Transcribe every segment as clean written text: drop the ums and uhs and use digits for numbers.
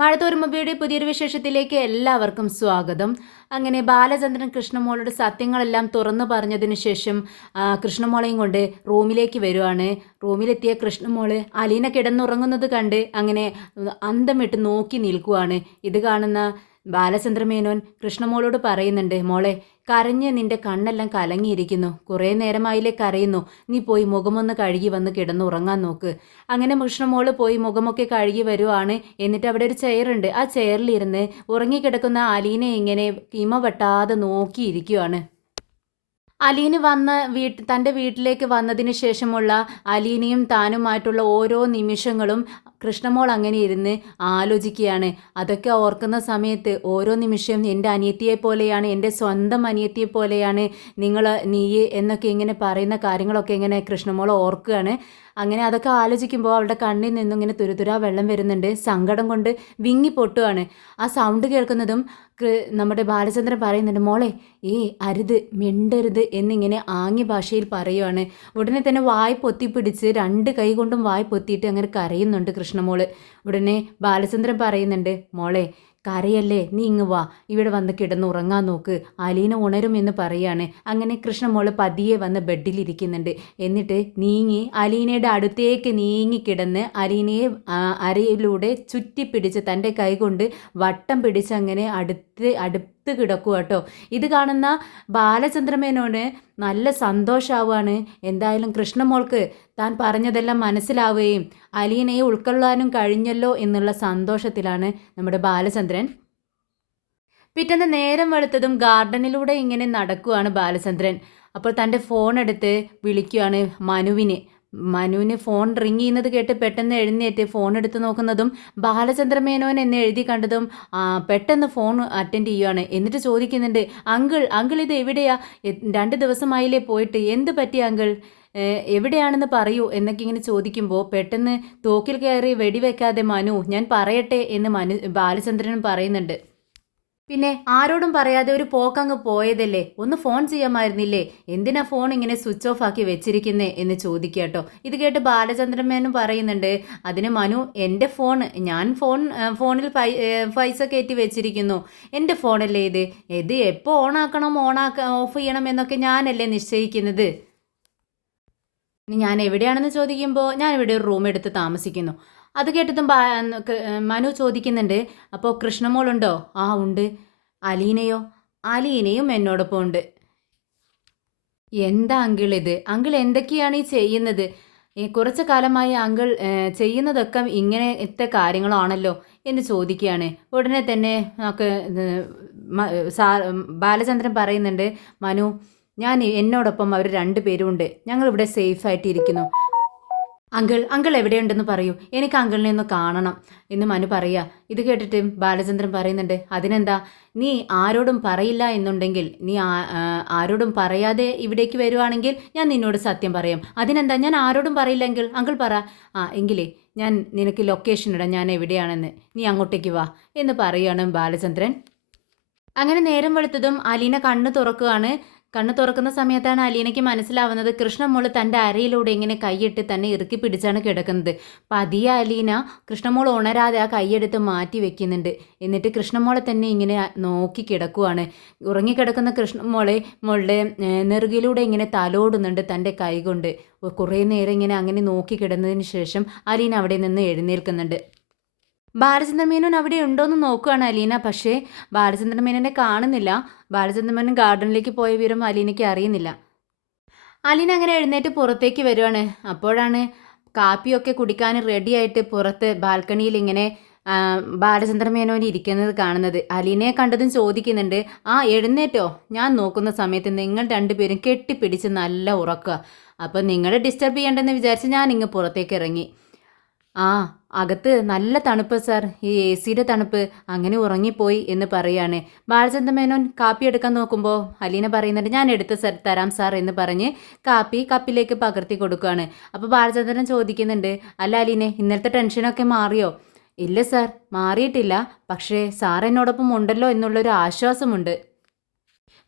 മഴത്തോരുമുബിയുടെ പുതിയൊരു വിശേഷത്തിലേക്ക് എല്ലാവർക്കും സ്വാഗതം. അങ്ങനെ ബാലചന്ദ്രൻ കൃഷ്ണമോളോട് സത്യങ്ങളെല്ലാം തുറന്നു പറഞ്ഞതിന് ശേഷം കൃഷ്ണമോളെയും കൊണ്ട് റൂമിലേക്ക് വരുവാണ്. റൂമിലെത്തിയ കൃഷ്ണമോള് അലീന കിടന്നുറങ്ങുന്നത് കണ്ട് അങ്ങനെ അന്തം വിട്ട് നോക്കി നിൽക്കുവാണ്. ഇത് കാണുന്ന ബാലചന്ദ്രമേനോൻ കൃഷ്ണമോളോട് പറയുന്നുണ്ട്, മോളെ കരഞ്ഞ് നിന്റെ കണ്ണെല്ലാം കലങ്ങിയിരിക്കുന്നു, കുറേ നേരമായില്ലേ കരയുന്നു, നീ പോയി മുഖമൊന്ന് കഴുകി വന്ന് കിടന്നുറങ്ങാൻ നോക്ക്. അങ്ങനെ കൃഷ്ണമോള് പോയി മുഖമൊക്കെ കഴുകി വരുവാണ്. എന്നിട്ട് അവിടെ ഒരു ചെയറുണ്ട്, ആ ചെയറിലിരുന്ന് ഉറങ്ങിക്കിടക്കുന്ന അലീനെ ഇങ്ങനെ കിമ വെട്ടാതെ നോക്കിയിരിക്കുവാണ്. അലീന തൻ്റെ വീട്ടിലേക്ക് വന്നതിന് ശേഷമുള്ള അലീനയും താനുമായിട്ടുള്ള ഓരോ നിമിഷങ്ങളും കൃഷ്ണമോൾ അങ്ങനെ ഇരുന്ന് ആലോചിക്കുകയാണ്. അതൊക്കെ ഓർക്കുന്ന സമയത്ത് ഓരോ നിമിഷവും എൻ്റെ അനിയത്തിയെ പോലെയാണ്, എൻ്റെ സ്വന്തം അനിയത്തിയെ പോലെയാണ് നീ എന്നൊക്കെ ഇങ്ങനെ പറയുന്ന കാര്യങ്ങളൊക്കെ ഇങ്ങനെ കൃഷ്ണമോൾ ഓർക്കുകയാണ്. അങ്ങനെ അതൊക്കെ ആലോചിക്കുമ്പോൾ അവളുടെ കണ്ണിൽ നിന്നും ഇങ്ങനെ തുരുതുരാ വെള്ളം വരുന്നുണ്ട്. സങ്കടം കൊണ്ട് വിങ്ങി പൊട്ടുകയാണ്. ആ സൗണ്ട് കേൾക്കുന്നതും നമ്മുടെ ബാലചന്ദ്രൻ പറയുന്നുണ്ട്, മോളെ അരുത്, മിണ്ടരുത് എന്നിങ്ങനെ ആംഗ്യ ഭാഷയിൽ പറയുവാണ്. ഉടനെ തന്നെ വായ് പൊത്തിപ്പിടിച്ച് രണ്ട് കൈ കൊണ്ടും വായ് പൊത്തിയിട്ട് അങ്ങനെ കരയുന്നുണ്ട് കൃഷ്ണമോള്. ഉടനെ ബാലചന്ദ്രൻ പറയുന്നുണ്ട്, മോളെ കരയല്ലേ, നീ ഇങ്ങ് വാ, ഇവിടെ വന്ന് കിടന്നുറങ്ങാൻ നോക്ക്, അലീന ഉണരുമെന്ന് പറയാണ്. അങ്ങനെ കൃഷ്ണമോള് പതിയെ വന്ന് ബെഡിലിരിക്കുന്നുണ്ട്. എന്നിട്ട് നീങ്ങി അലീനയുടെ അടുത്തേക്ക് നീങ്ങിക്കിടന്ന് അലീനയെ അരയിലൂടെ ചുറ്റിപ്പിടിച്ച് തൻ്റെ കൈകൊണ്ട് വട്ടം പിടിച്ച് അങ്ങനെ അടുത്ത് കിടക്കുക കേട്ടോ. ഇത് കാണുന്ന ബാലചന്ദ്രമേനോന് നല്ല സന്തോഷമാവുകയാണ്. എന്തായാലും കൃഷ്ണമോൾക്ക് താൻ പറഞ്ഞതെല്ലാം മനസ്സിലാവുകയും അലീനയെ ഉൾക്കൊള്ളാനും കഴിഞ്ഞല്ലോ എന്നുള്ള സന്തോഷത്തിലാണ് നമ്മുടെ ബാലചന്ദ്രൻ. പിറ്റേന്ന് നേരം വെളുത്തതും ഗാർഡനിലൂടെ ഇങ്ങനെ നടക്കുകയാണ് ബാലചന്ദ്രൻ. അപ്പോൾ തൻ്റെ ഫോൺ എടുത്ത് വിളിക്കുകയാണ് മനുവിന് ഫോൺ റിങ് ചെയ്യുന്നത് കേട്ട് പെട്ടെന്ന് എഴുന്നേറ്റ് ഫോൺ എടുത്ത് നോക്കുന്നതും ബാലചന്ദ്രമേനോൻ എന്ന് എഴുതി കണ്ടതും പെട്ടെന്ന് ഫോൺ അറ്റൻഡ് ചെയ്യുകയാണ്. എന്നിട്ട് ചോദിക്കുന്നുണ്ട്, അങ്കിൾ ഇത് എവിടെയാ, 2 ദിവസമായില്ലേ പോയിട്ട്, എന്ത് പറ്റി അങ്കിൾ, എവിടെയാണെന്ന് പറയൂ എന്നൊക്കെ ഇങ്ങനെ ചോദിക്കുമ്പോൾ പെട്ടെന്ന് തോക്കിൽ കയറി വെടിവെക്കാതെ മനു, ഞാൻ പറയട്ടെ എന്ന് ബാലചന്ദ്രനും പറയുന്നുണ്ട്. പിന്നെ ആരോടും പറയാതെ ഒരു പോക്കങ്ങ് പോയതല്ലേ, ഒന്ന് ഫോൺ ചെയ്യാമായിരുന്നില്ലേ, എന്തിനാ ഫോൺ ഇങ്ങനെ സ്വിച്ച് ഓഫ് ആക്കി വെച്ചിരിക്കുന്നേ എന്ന് ചോദിക്കുക കേട്ടോ. ഇത് കേട്ട് ബാലചന്ദ്രമേനും പറയുന്നുണ്ട്, അതിന് മനു, എൻ്റെ ഞാൻ ഫോണിൽ പൈസ കയറ്റി വെച്ചിരിക്കുന്നു, എൻ്റെ ഫോണല്ലേ ഇത് എപ്പോൾ ഓഫ് ചെയ്യണം എന്നൊക്കെ ഞാനല്ലേ നിശ്ചയിക്കുന്നത്. ഇനി ഞാൻ എവിടെയാണെന്ന് ചോദിക്കുമ്പോൾ ഞാൻ ഇവിടെ ഒരു റൂം എടുത്ത് താമസിക്കുന്നു. അത് കേട്ടതും മനു ചോദിക്കുന്നുണ്ട്, അപ്പോൾ കൃഷ്ണമോളുണ്ടോ? ആ ഉണ്ട്. അലീനയോ? അലീനയും എന്നോടൊപ്പം ഉണ്ട്. എന്താ അങ്കിൾ ഇത്, അങ്കിൾ എന്തൊക്കെയാണ് ഈ ചെയ്യുന്നത്? കുറച്ച് കാലമായി അങ്കിൾ ചെയ്യുന്നതൊക്കെ ഇങ്ങനത്തെ കാര്യങ്ങളാണല്ലോ എന്ന് ചോദിക്കുകയാണ്. ഉടനെ തന്നെ നമുക്ക് ബാലചന്ദ്രൻ പറയുന്നുണ്ട്, മനു, എന്നോടൊപ്പം അവർ 2 പേരും ഉണ്ട്, ഞങ്ങളിവിടെ സേഫായിട്ടിരിക്കുന്നു. അങ്കിൾ എവിടെയുണ്ടെന്ന് പറയൂ, എനിക്ക് അങ്കിളിനെ ഒന്ന് കാണണം എന്ന് മനു പറയുക. ഇത് കേട്ടിട്ട് ബാലചന്ദ്രൻ പറയുന്നുണ്ട്, അതിനെന്താ, നീ ആരോടും പറയില്ല എന്നുണ്ടെങ്കിൽ, നീ ആരോടും പറയാതെ ഇവിടേക്ക് വരുവാണെങ്കിൽ ഞാൻ നിന്നോട് സത്യം പറയാം. അതിനെന്താ, ഞാൻ ആരോടും പറയില്ല അങ്കിൾ പറ. എങ്കിലേ ഞാൻ നിനക്ക് ലൊക്കേഷൻ ഇടാം, ഞാൻ എവിടെയാണെന്ന്, നീ അങ്ങോട്ടേക്ക് വാ എന്ന് പറയുകയാണ് ബാലചന്ദ്രൻ. അങ്ങനെ നേരം വെളുത്തതും അലീന കണ്ണ് തുറക്കുന്ന സമയത്താണ് അലീനയ്ക്ക് മനസ്സിലാവുന്നത് കൃഷ്ണമോള് തൻ്റെ അരയിലൂടെ ഇങ്ങനെ കൈയിട്ട് തന്നെ ഇറുക്കി പിടിച്ചാണ് കിടക്കുന്നത്. പതിയെ അലീന കൃഷ്ണമോൾ ഉണരാതെ ആ കൈയെടുത്ത് മാറ്റി വെക്കുന്നുണ്ട്. എന്നിട്ട് കൃഷ്ണമോളെ തന്നെ ഇങ്ങനെ നോക്കി കിടക്കുവാണ്. ഉറങ്ങിക്കിടക്കുന്ന മോളുടെ നെറുകിലൂടെ ഇങ്ങനെ തലോടുന്നുണ്ട് തൻ്റെ കൈ കൊണ്ട്. കുറേ നേരം ഇങ്ങനെ അങ്ങനെ നോക്കി കിടന്നതിന് ശേഷം അലീന അവിടെ നിന്ന് എഴുന്നേൽക്കുന്നുണ്ട്. ബാലചന്ദ്രമേനോൻ അവിടെ ഉണ്ടോയെന്ന് നോക്കുകയാണ് അലീന. പക്ഷേ ബാലചന്ദ്രമേനോനെ കാണുന്നില്ല. ബാലചന്ദ്രമേനോൻ ഗാർഡനിലേക്ക് പോയ വിവരം അലീനയ്ക്ക് അറിയുന്നില്ല. അലീന അങ്ങനെ എഴുന്നേറ്റ് പുറത്തേക്ക് വരുവാണ്. അപ്പോഴാണ് കാപ്പിയൊക്കെ കുടിക്കാൻ റെഡിയായിട്ട് പുറത്ത് ബാൽക്കണിയിൽ ഇങ്ങനെ ബാലചന്ദ്രമേനോൻ ഇരിക്കുന്നത് കാണുന്നത്. അലീനയെ കണ്ടതും ചോദിക്കുന്നുണ്ട്, എഴുന്നേറ്റോ? ഞാൻ നോക്കുന്ന സമയത്ത് നിങ്ങൾ 2 പേരും കെട്ടിപ്പിടിച്ച് നല്ല ഉറക്കുക. അപ്പം നിങ്ങളെ ഡിസ്റ്റർബ് ചെയ്യേണ്ടെന്ന് വിചാരിച്ച് ഞാൻ ഇങ്ങ് പുറത്തേക്ക് ഇറങ്ങി. അകത്ത് നല്ല തണുപ്പ് സാർ, ഈ സിയുടെ തണുപ്പ്, അങ്ങനെ ഉറങ്ങിപ്പോയി എന്ന് പറയാണ്. ബാലചന്ദ്രമേനോൻ കാപ്പി എടുക്കാൻ നോക്കുമ്പോൾ അലീന പറയുന്നുണ്ട്, ഞാൻ എടുത്ത് തരാം സാർ എന്ന് പറഞ്ഞ് കാപ്പി കപ്പിലേക്ക് പകർത്തി കൊടുക്കുകയാണ്. അപ്പോൾ ബാലചന്ദ്രൻ ചോദിക്കുന്നുണ്ട്, അല്ല അലീനെ, ഇന്നലത്തെ ടെൻഷനൊക്കെ മാറിയോ? ഇല്ല സാർ, മാറിയിട്ടില്ല. പക്ഷേ സാർ എന്നോടൊപ്പം ഉണ്ടല്ലോ എന്നുള്ളൊരു ആശ്വാസമുണ്ട്.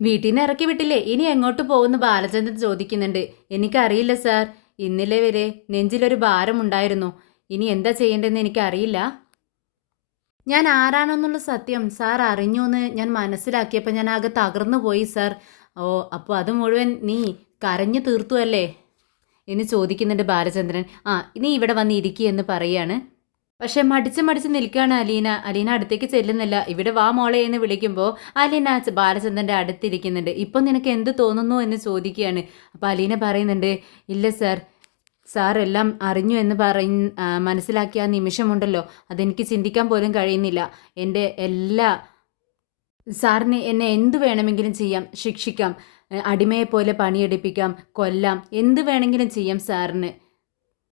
വീട്ടിൽ നിന്ന് ഇറക്കി വിട്ടില്ലേ, ഇനി എങ്ങോട്ട് പോകുമെന്ന് ബാലചന്ദ്രൻ ചോദിക്കുന്നുണ്ട്. എനിക്കറിയില്ല സാർ, ഇന്നലെ വരെ നെഞ്ചിലൊരു ഭാരമുണ്ടായിരുന്നു, ഇനി എന്താ ചെയ്യേണ്ടതെന്ന് എനിക്കറിയില്ല. ഞാൻ ആരാണെന്നുള്ള സത്യം സാർ അറിഞ്ഞൂന്ന് ഞാൻ മനസ്സിലാക്കിയപ്പോൾ ഞാൻ ആകെ തകർന്നു പോയി സാർ. ഓ, അപ്പോൾ അത് മുഴുവൻ നീ കരഞ്ഞു തീർത്തു അല്ലേ എന്ന് ചോദിക്കുന്നുണ്ട് ബാലചന്ദ്രൻ. ആ, നീ ഇവിടെ വന്ന് ഇരിക്കുക എന്ന് പറയാണ്. പക്ഷെ മടിച്ച് മടിച്ച് നിൽക്കുകയാണ് അലീന. അലീന അടുത്തേക്ക് ചെല്ലുന്നില്ല. ഇവിടെ വാ മോളെ എന്ന് വിളിക്കുമ്പോൾ അലീന ബാലചന്ദ്രൻ്റെ അടുത്തിരിക്കുന്നുണ്ട്. ഇപ്പം നിനക്ക് എന്ത് തോന്നുന്നു എന്ന് ചോദിക്കുകയാണ്. അപ്പോൾ അലീന പറയുന്നുണ്ട്, ഇല്ല സാർ, സാർ എല്ലാം അറിഞ്ഞു എന്ന് മനസ്സിലാക്കിയ ആ നിമിഷമുണ്ടല്ലോ, അതെനിക്ക് ചിന്തിക്കാൻ പോലും കഴിയുന്നില്ല. എൻ്റെ എല്ലാ സാറിന് എന്നെ എന്ത് വേണമെങ്കിലും ചെയ്യാം, ശിക്ഷിക്കാം, അടിമയെപ്പോലെ പണിയെടുപ്പിക്കാം, കൊല്ലാം, എന്ത് വേണമെങ്കിലും ചെയ്യാം സാറിന്.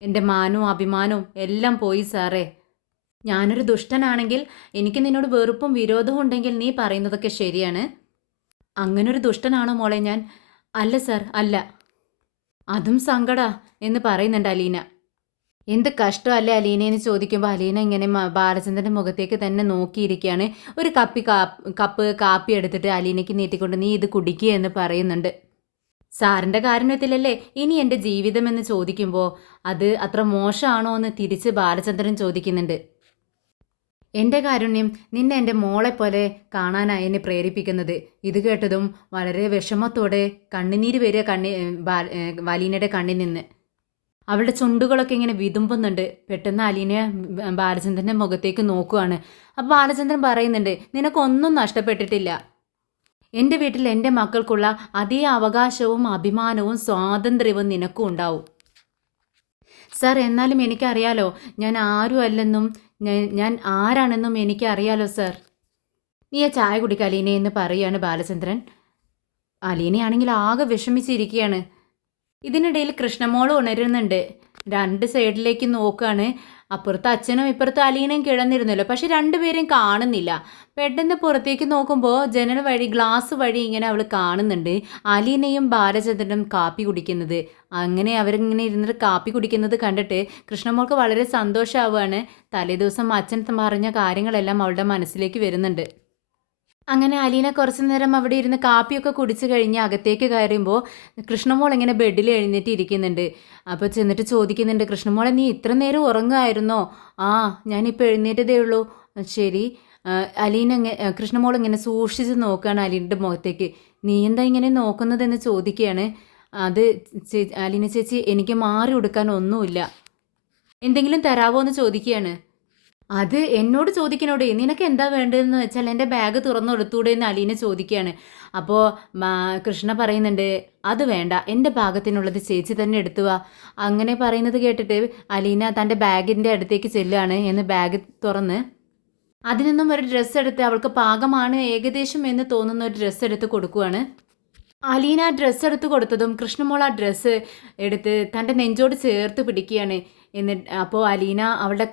എൻ്റെ മാനവും അഭിമാനവും എല്ലാം പോയി സാറേ. ഞാനൊരു ദുഷ്ടനാണെങ്കിൽ എനിക്ക് നിന്നോട് വെറുപ്പും വിരോധവും ഉണ്ടെങ്കിൽ നീ പറയുന്നതൊക്കെ ശരിയാണ്. അങ്ങനൊരു ദുഷ്ടനാണോ മോളെ ഞാൻ? അല്ല സാർ, അല്ല. അതും സങ്കടാ എന്ന് പറയുന്നുണ്ട് അലീന. എന്ത് കഷ്ടമല്ലേ അലീനയെന്ന് ചോദിക്കുമ്പോൾ അലീന ഇങ്ങനെ ബാലചന്ദ്രൻ്റെ മുഖത്തേക്ക് തന്നെ നോക്കിയിരിക്കുകയാണ്. ഒരു കപ്പ് കാപ്പി എടുത്തിട്ട് അലീനയ്ക്ക് നീട്ടിക്കൊണ്ട് നീ ഇത് കുടിക്കുക എന്ന് പറയുന്നുണ്ട്. സാറിൻ്റെ കാരുണ്യത്തിലല്ലേ ഇനി എൻ്റെ ജീവിതം എന്ന് ചോദിക്കുമ്പോൾ അത് അത്ര മോശമാണോ എന്ന് തിരിച്ച് ബാലചന്ദ്രൻ ചോദിക്കുന്നുണ്ട്. എൻ്റെ കാരുണ്യം നിന്നെ എൻ്റെ മോളെ പോലെ കാണാനായി എന്നെ പ്രേരിപ്പിക്കുന്നത്. ഇത് കേട്ടതും വളരെ വിഷമത്തോടെ കണ്ണുനീര് വരിക അലീനയുടെ കണ്ണിൽ നിന്ന്. അവളുടെ ചുണ്ടുകളൊക്കെ ഇങ്ങനെ വിതുമ്പുന്നുണ്ട്. പെട്ടെന്ന് അലീന ബാലചന്ദ്രൻ്റെ മുഖത്തേക്ക് നോക്കുകയാണ്. അപ്പോൾ ബാലചന്ദ്രൻ പറയുന്നുണ്ട്, നിനക്കൊന്നും നഷ്ടപ്പെട്ടിട്ടില്ല. എൻ്റെ വീട്ടിൽ എൻ്റെ മക്കൾക്കുള്ള അതേ അവകാശവും അഭിമാനവും സ്വാതന്ത്ര്യവും നിനക്കും ഉണ്ടാവും. സാർ, എന്നാലും എനിക്കറിയാലോ ഞാൻ ആരും അല്ലെന്നും ഞാൻ ആരാണെന്നും എനിക്കറിയാലോ സാർ. നീ ആ ചായ കുടിക്കുക അലീന എന്ന് പറയുകയാണ് ബാലചന്ദ്രൻ. അലീനയാണെങ്കിൽ ആകെ വിഷമിച്ചിരിക്കുകയാണ്. ഇതിനിടയിൽ കൃഷ്ണമോൾ ഉണരുന്നുണ്ട്. രണ്ട് സൈഡിലേക്ക് നോക്കുകയാണ്. അപ്പുറത്ത് അച്ഛനും ഇപ്പുറത്ത് അലീനയും കിടന്നിരുന്നല്ലോ, പക്ഷെ രണ്ടുപേരെയും കാണുന്നില്ല. പെട്ടെന്ന് പുറത്തേക്ക് നോക്കുമ്പോൾ ജനൽ വഴി ഗ്ലാസ് വഴി ഇങ്ങനെ അവൾ കാണുന്നുണ്ട് അലീനയും ബാലചന്ദ്രനും കാപ്പി കുടിക്കുന്നത്. അങ്ങനെ അവരിങ്ങനെ ഇരുന്നിട്ട് കാപ്പി കുടിക്കുന്നത് കണ്ടിട്ട് കൃഷ്ണമോൾക്ക് വളരെ സന്തോഷമാവുകയാണ്. തലേദിവസം അച്ഛൻ പറഞ്ഞ കാര്യങ്ങളെല്ലാം അവളുടെ മനസ്സിലേക്ക് വരുന്നുണ്ട്. അങ്ങനെ അലീന കുറച്ചു നേരം അവിടെ ഇരുന്ന് കാപ്പിയൊക്കെ കുടിച്ച് കഴിഞ്ഞ് അകത്തേക്ക് കയറുമ്പോൾ കൃഷ്ണമോൾ ഇങ്ങനെ ബെഡിൽ എഴുന്നേറ്റ് ഇരിക്കുന്നുണ്ട്. അപ്പോൾ ചെന്നിട്ട് ചോദിക്കുന്നുണ്ട്, കൃഷ്ണമോളെ നീ ഇത്ര നേരം ഉറങ്ങുമായിരുന്നോ? ആ, ഞാനിപ്പോൾ എഴുന്നേറ്റതേ ഉള്ളൂ. ശരി. കൃഷ്ണമോൾ ഇങ്ങനെ സൂക്ഷിച്ച് നോക്കുകയാണ് അലീനയുടെ മുഖത്തേക്ക്. നീ എന്താ ഇങ്ങനെ നോക്കുന്നതെന്ന് ചോദിക്കുകയാണ്. അത് അലീന ചേച്ചി, എനിക്ക് മാറി ഉടുക്കാൻ ഒന്നുമില്ല, എന്തെങ്കിലും തരാവോ എന്ന് ചോദിക്കുകയാണ്. അത് എന്നോട് ചോദിക്കണോടെ, നിനക്ക് എന്താ വേണ്ടതെന്ന് വെച്ചാൽ എൻ്റെ ബാഗ് തുറന്നെടുത്തൂടെ എന്ന് അലീന ചോദിക്കുകയാണ്. അപ്പോൾ കൃഷ്ണ പറയുന്നുണ്ട്, അത് വേണ്ട, എൻ്റെ പാകത്തിനുള്ളത് ചേച്ചി തന്നെ എടുത്തുവാ. അങ്ങനെ പറയുന്നത് കേട്ടിട്ട് അലീന തൻ്റെ ബാഗിൻ്റെ അടുത്തേക്ക് ചെല്ലുകയാണ്. എന്ന് ബാഗ് തുറന്ന് അതിൽ നിന്നും ഒരു ഡ്രസ്സ് എടുത്ത് അവൾക്ക് പാകമാണ് ഏകദേശം എന്ന് തോന്നുന്ന ഒരു ഡ്രസ്സ് എടുത്ത് കൊടുക്കുവാണ്. അലീന ആ ഡ്രസ്സ് എടുത്ത് കൊടുത്തതും കൃഷ്ണമോൾ ആ ഡ്രസ്സ് എടുത്ത് തൻ്റെ നെഞ്ചോട് ചേർത്ത് പിടിക്കുകയാണ്. എന്നിട്ട് അപ്പോൾ അലീന അവളുടെ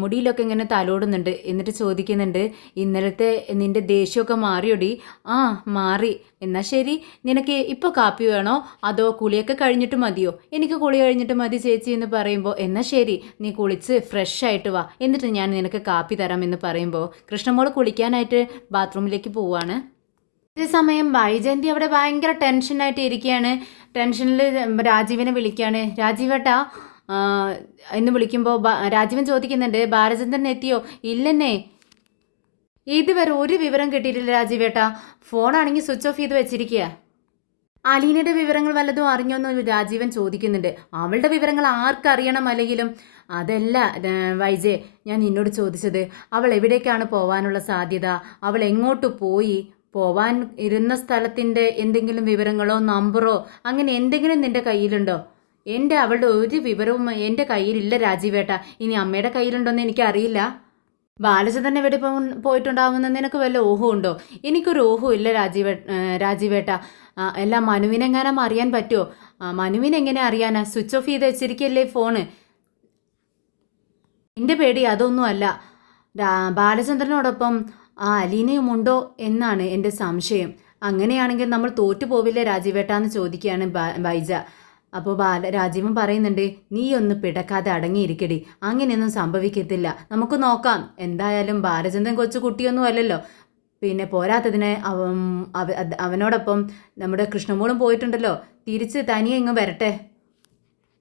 മുടിയിലൊക്കെ ഇങ്ങനെ തലോടുന്നുണ്ട്. എന്നിട്ട് ചോദിക്കുന്നുണ്ട്, ഇന്നലത്തെ നിൻ്റെ ദേഷ്യമൊക്കെ മാറിയോടി? ആ, മാറി. എന്നാൽ ശരി, നിനക്ക് ഇപ്പോൾ കാപ്പി വേണോ അതോ കുളിയൊക്കെ കഴിഞ്ഞിട്ട് മതിയോ? എനിക്ക് കുളി കഴിഞ്ഞിട്ട് മതി ചേച്ചി എന്ന് പറയുമ്പോൾ, എന്നാൽ ശരി, നീ കുളിച്ച് ഫ്രഷ് ആയിട്ട് വാ, എന്നിട്ട് ഞാൻ നിനക്ക് കാപ്പി തരാം എന്ന് പറയുമ്പോൾ കൃഷ്ണമോൾ കുളിക്കാനായിട്ട് ബാത്റൂമിലേക്ക് പോവാണ്. ഇതേ സമയം വൈജയന്തി അവിടെ ഭയങ്കര ടെൻഷനായിട്ട് ഇരിക്കുകയാണ്. ടെൻഷനിൽ രാജീവിനെ വിളിക്കുകയാണ്. രാജീവേട്ടാ എന്ന് വിളിക്കുമ്പോൾ രാജീവൻ ചോദിക്കുന്നുണ്ട്, ബാലചന്ദ്രൻ എത്തിയോ? ഇല്ലെന്നേ, ഇതുവരെ ഒരു വിവരം കിട്ടിയിട്ടില്ല രാജീവേട്ടാ. ഫോണാണെങ്കിൽ സ്വിച്ച് ഓഫ് ചെയ്ത് വെച്ചിരിക്കുക. അലീനയുടെ വിവരങ്ങൾ വല്ലതും അറിഞ്ഞോന്ന് രാജീവൻ ചോദിക്കുന്നുണ്ട്. അവളുടെ വിവരങ്ങൾ ആർക്കറിയണം അല്ലെങ്കിലും. അതല്ല വൈജയ്, ഞാൻ നിന്നോട് ചോദിച്ചത്, അവൾ എവിടേക്കാണ് പോവാനുള്ള സാധ്യത? അവൾ എങ്ങോട്ട് പോയി? പോവാൻ ഇരുന്ന സ്ഥലത്തിൻ്റെ എന്തെങ്കിലും വിവരങ്ങളോ നമ്പറോ അങ്ങനെ എന്തെങ്കിലും നിൻ്റെ കയ്യിലുണ്ടോ? അവളുടെ ഒരു വിവരവും എൻ്റെ കയ്യിലില്ല രാജീവേട്ട. ഇനി അമ്മയുടെ കയ്യിലുണ്ടോയെന്ന് എനിക്കറിയില്ല. ബാലചന്ദ്രൻ എവിടെ പോയിട്ടുണ്ടാവുമെന്ന് നിനക്ക് വല്ല ഊഹവും ഉണ്ടോ? എനിക്കൊരു ഊഹവും ഇല്ല രാജീവേട്ട. എല്ലാം മനുവിനെങ്ങാനും അറിയാൻ പറ്റുമോ? മനുവിനെങ്ങനെ അറിയാനാ? സ്വിച്ച് ഓഫ് ചെയ്ത് വെച്ചിരിക്കല്ലേ ഫോണ്. എൻ്റെ പേടി അതൊന്നുമല്ല. ബാലചന്ദ്രനോടൊപ്പം അലീനയുമുണ്ടോ എന്നാണ് എൻ്റെ സംശയം. അങ്ങനെയാണെങ്കിൽ നമ്മൾ തോറ്റുപോവില്ലേ രാജീവേട്ടാന്ന് ചോദിക്കുകയാണ് വൈജ. അപ്പോൾ രാജീവൻ പറയുന്നുണ്ട്, നീ ഒന്ന് പിടക്കാതെ അടങ്ങിയിരിക്കടി, അങ്ങനെയൊന്നും സംഭവിക്കത്തില്ല, നമുക്ക് നോക്കാം. എന്തായാലും ബാലചന്ദ്രൻ കൊച്ചു കുട്ടിയൊന്നും അല്ലല്ലോ. പിന്നെ പോരാത്തതിന് അവനോടൊപ്പം നമ്മുടെ കൃഷ്ണമോളും പോയിട്ടുണ്ടല്ലോ, തിരിച്ച് തനിയെ ഇങ്ങ് വരട്ടെ.